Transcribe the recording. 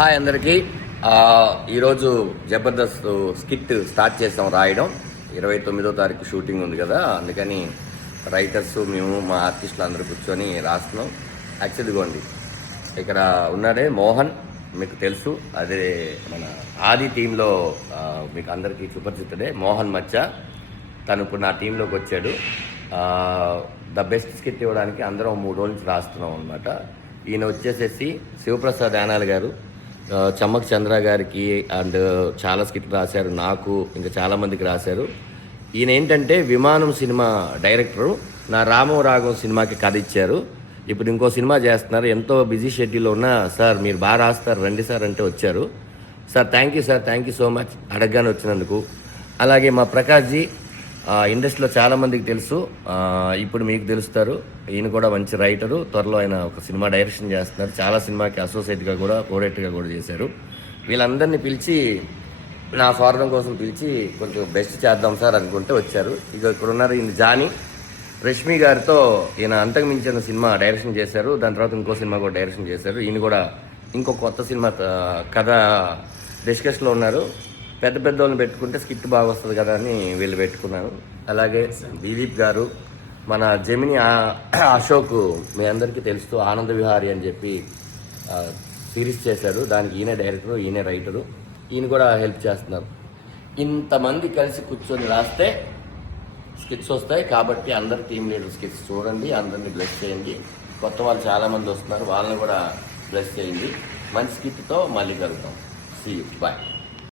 Hi అందరికీ. ఈరోజు Jabardasth skit start చేసాం రాయడం. 29వ తారీఖు షూటింగ్ ఉంది కదా, అందుకని రైటర్స్ మేము మా ఆర్టిస్టులు అందరూ కూర్చొని రాస్తున్నాం. యాక్చువల్ ఇదిగోండి, ఇక్కడ ఉన్నాడే మోహన్, మీకు తెలుసు, అదే మన ఆది టీంలో మీకు అందరికీ సుపరిచితుడే మోహన్ మచ్చ. తను ఇప్పుడు నా టీంలోకి వచ్చాడు. ద బెస్ట్ స్కిట్ ఇవ్వడానికి అందరం 3 రోజుల నుంచి రాస్తున్నాం అనమాట. ఈయన వచ్చేసేసి శివప్రసాద్ యానాల్ గారు, చమ్మక్ చంద్ర గారికి అండ్ చాలా స్కిట్లు రాశారు, నాకు ఇంకా చాలామందికి రాశారు. ఈయన ఏంటంటే విమానం సినిమా డైరెక్టరు. నా రామో రాగం సినిమాకి కథ ఇచ్చారు. ఇప్పుడు ఇంకో సినిమా చేస్తున్నారు. ఎంతో బిజీ షెడ్యూల్లో ఉన్న సార్ మీరు బాగా రాస్తారు రండి సార్ అంటే వచ్చారు. Sir thank you sir, thank you so much అడగగానే వచ్చినందుకు. అలాగే మా ప్రకాష్జీ ఇండస్ట్రీలో చాలామందికి తెలుసు, ఇప్పుడు మీకు తెలుస్తారు. ఈయన కూడా మంచి రైటరు. త్వరలో ఆయన ఒక సినిమా డైరెక్షన్ చేస్తున్నారు. చాలా సినిమాకి అసోసియేట్గా కూడా కోడేట్గా కూడా చేశారు. వీళ్ళందరినీ పిలిచి నా ఫార్మం కోసం పిలిచి కొంచెం బెస్ట్ చేద్దాం సార్ అనుకుంటే వచ్చారు. ఇక ఇక్కడ ఉన్నారు ఈయన జానీ. రష్మి గారితో ఈయన అంతకు మించిన సినిమా డైరెక్షన్ చేశారు. దాని తర్వాత ఇంకో సినిమా కూడా డైరెక్షన్ చేశారు. ఈయన కూడా ఇంకో కొత్త సినిమా కథ డిస్కషన్లో ఉన్నారు. పెద్ద పెద్ద వాళ్ళని పెట్టుకుంటే స్కిట్ బాగా వస్తుంది కదా అని వీళ్ళు పెట్టుకున్నాను. అలాగే దిలీప్ గారు, మన జెమిని అశోక్ మీ అందరికీ తెలుస్తూ ఆనంద విహారి అని చెప్పి సిరీస్ చేశారు. దానికి ఈయన డైరెక్టరు, ఈయన రైటరు. ఈయన కూడా హెల్ప్ చేస్తున్నారు. ఇంతమంది కలిసి కూర్చొని రాస్తే స్కిట్స్ వస్తాయి. కాబట్టి అందరు టీమ్ లీడర్ స్కిట్స్ చూడండి, అందరినీ బ్లెస్ చేయండి. కొత్త వాళ్ళు చాలామంది వస్తున్నారు, వాళ్ళని కూడా బ్లెస్ చేయండి. మంచి స్కిట్తో మళ్ళీ కలుగుతాం. See you, bye.